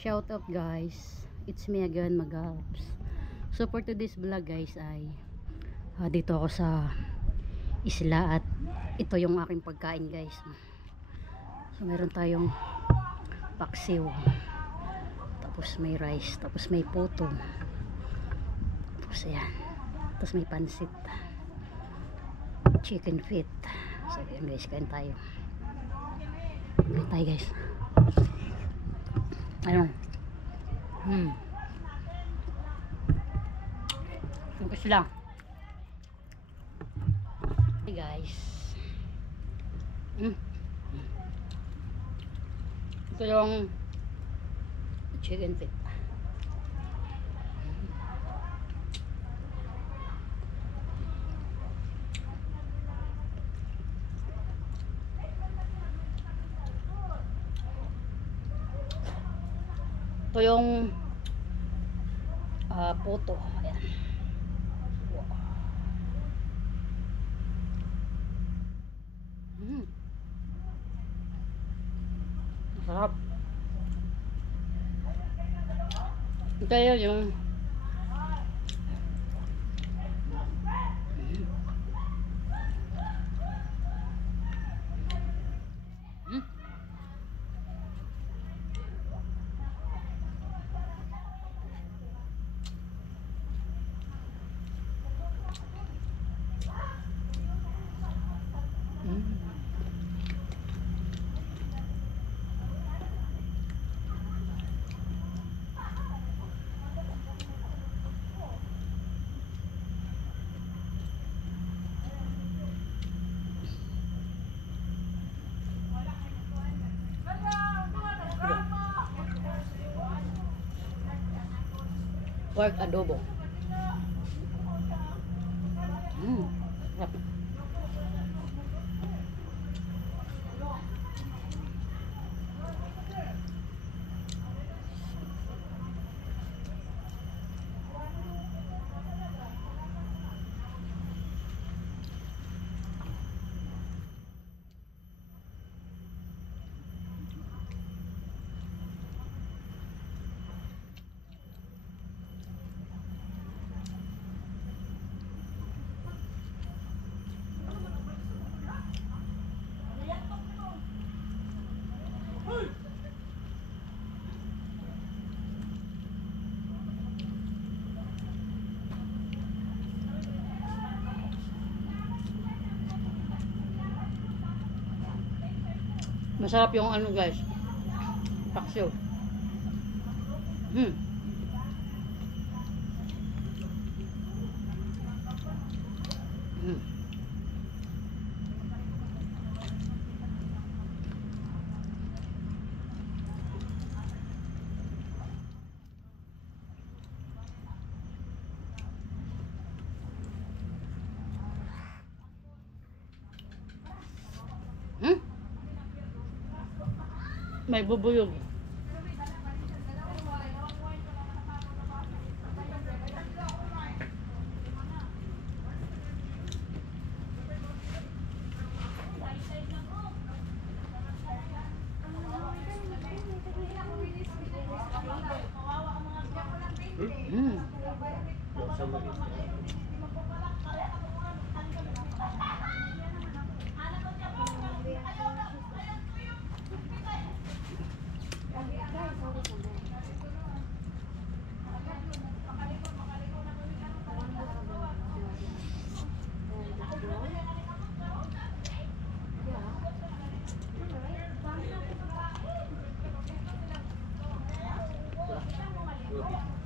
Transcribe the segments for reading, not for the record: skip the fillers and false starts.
Shout out guys, it's me again, Magabs. So for today's vlog guys ay dito ako sa isla at ito yung aking pagkain guys. So meron tayong paksiw, tapos may rice, tapos may puto, tapos ayan, tapos may pansit, chicken feet. So ayan guys, kain tayo. Kain tayo guys. Ayun. Focus lang. Hey guys. Ito yung chicken feet. Ito yung puto. Ayan. Wow. Masarap. Ito yung pork adobo. Sarap. Masarap yung ano guys, paksiw. May bubuyog.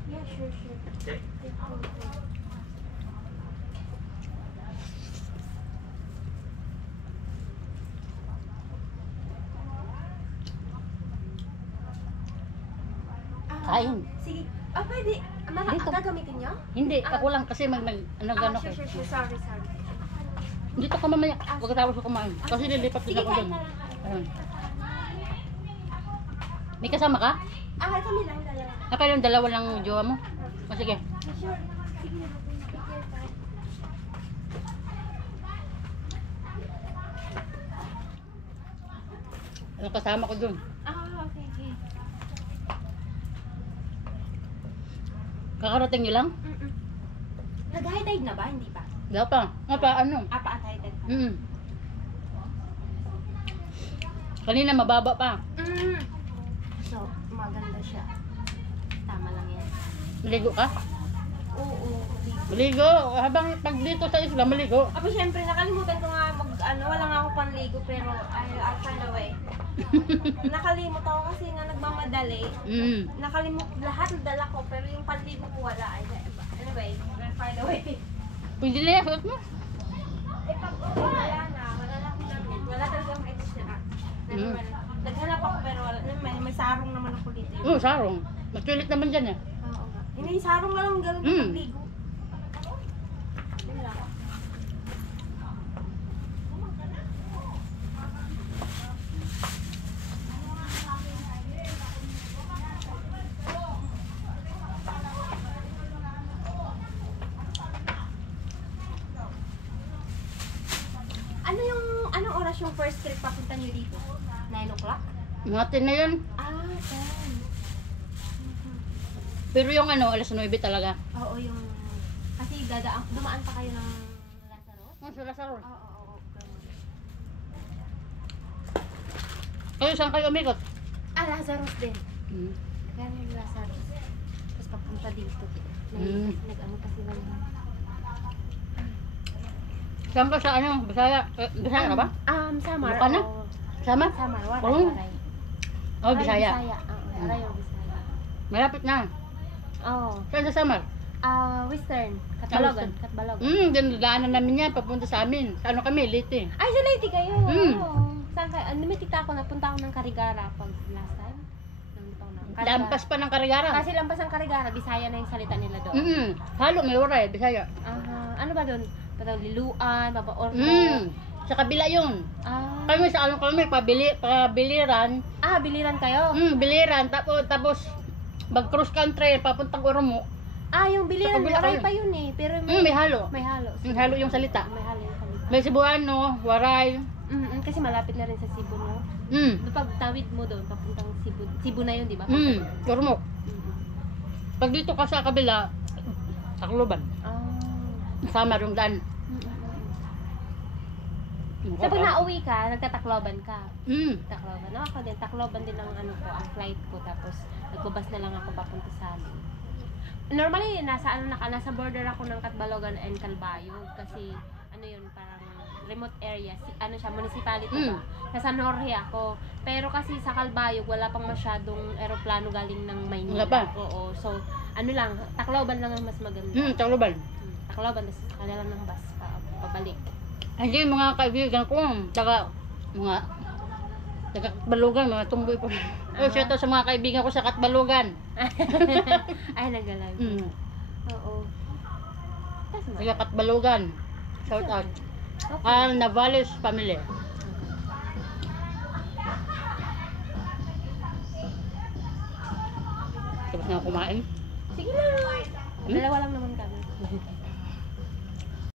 Yeah, sure. Okay. Kain. Sige. Pwede. Dito. Gagamitin nyo? Hindi, ako lang kasi ano ko. Sure. Sorry. Dito ka mamaya, pagkatapos ko kumain. Kasi lilipat din ako dun. Ayun. May kasama ka? Kami lang, dalawa. Kayo yung dalawa lang jowa mo? O sige. Sure. Sige. Ano kasama ko dun? Okay. Kakarating nyo lang? Nag-high tide na ba? Hindi pa. Wala pa. Nga pa, ano? Pa-high tide pa. Kanina mababa pa. So, maganda siya. Tama lang yan. Maligo ka? Oo. Maligo. Habang pag dito sa isla, maligo. Apo, syempre, nakalimutan ko nga wala nga ako panligo, pero I'll find a way. Nakalimot ako kasi nga nagmamadali. Nakalimot lahat ng dala ko, pero yung panligo ko wala. Anyway, I'll find a way. Pwede na yan, suot mo. Eh, pag wala na, wala na akong damit. Wala talagang extra. Naghanap ako, pero wala. May sarong naman ako dito. Oo, sarong. Masulit naman dyan eh. Oo nga. Hindi, sarong na lang gano'n ng panligo. Yun lang. Anong oras yung first trip papunta niyo dito? 9 o'clock? Mga 10 na yan. Ah, 10. Pero yung ano, alas 9 talaga. Oo, yung... Kasi dumaan pa kayo ng Lazaro? Sa Lazaro. Oo. Kayo, saan kayo umikot? Ah, Lazarus din. Kaya yung Lazarus. Tapos papunta dito. Nag-ano pa sila ng... Saan ka sa ano? Bisaya? Bisaya ka ba? Samar. Bukana? Sama? Samar, Waray. Oo. Oh, Bisaya. Waray yung Bisaya. Malapit na. Oo. Saan sa Samar? Western. Katbalogan. Daanan namin yan, papunta sa amin. Sa ano kami, Leyte. Ay, sa Leyte kayo. Oo. Saan kayo? May tita ako, napunta ako ng Carigara pag last time. Lampas pa ng Carigara. Kasi lampas ng Carigara, Bisaya na yung salita nila doon. Halo, may Waray, Bisaya. Ano ba doon? Parang Liluan, Baba Ormo. Sa kabila yun. Ah. Kami sa ano kami, pabiliran. Ah, biliran kayo? Biliran. Tapos, mag-cross country, papuntang Oromo. Ah, yung biliran, kabila Waray kayo. pa yun eh. Pero May halo. May halo. Halo yung salita. May halo yung salita. May Cebuano, Waray. Kasi malapit na rin sa Cebu, no? Pag tawid mo doon, papuntang Cebu. Cebu na yun, di ba? Oromo. Pag dito ka sa kabila, Tacloban. Sama yung daan. So, pag nauwi ka, nagtatacloban ka. Tacloban. No, ako din. Tacloban din ang ano ko, ang flight ko. Tapos, nagbabas na lang ako papunta sa amin. Normally, nasa border ako ng Catbalogan and Calbayog. Kasi, ano yun, parang remote area. Ano siya, municipality ba? Nasa Norhe ako. Pero kasi sa Calbayog, wala pang masyadong eroplano galing ng Maynila. Wala pa? Oo. So, ano lang, Tacloban lang ang mas maganda. Tacloban. Tacloban, tapos kanila ng bus pabalik. Hindi, mga kaibigan ko, taga Katbalogan, mga tumboy po. Shout out sa mga kaibigan ko sa Katbalogan. Ay, nag-live. Oo. Taga Katbalogan. Shout out. Navales family. Tapos na kumain. Sige lang. Dalawa lang naman kami.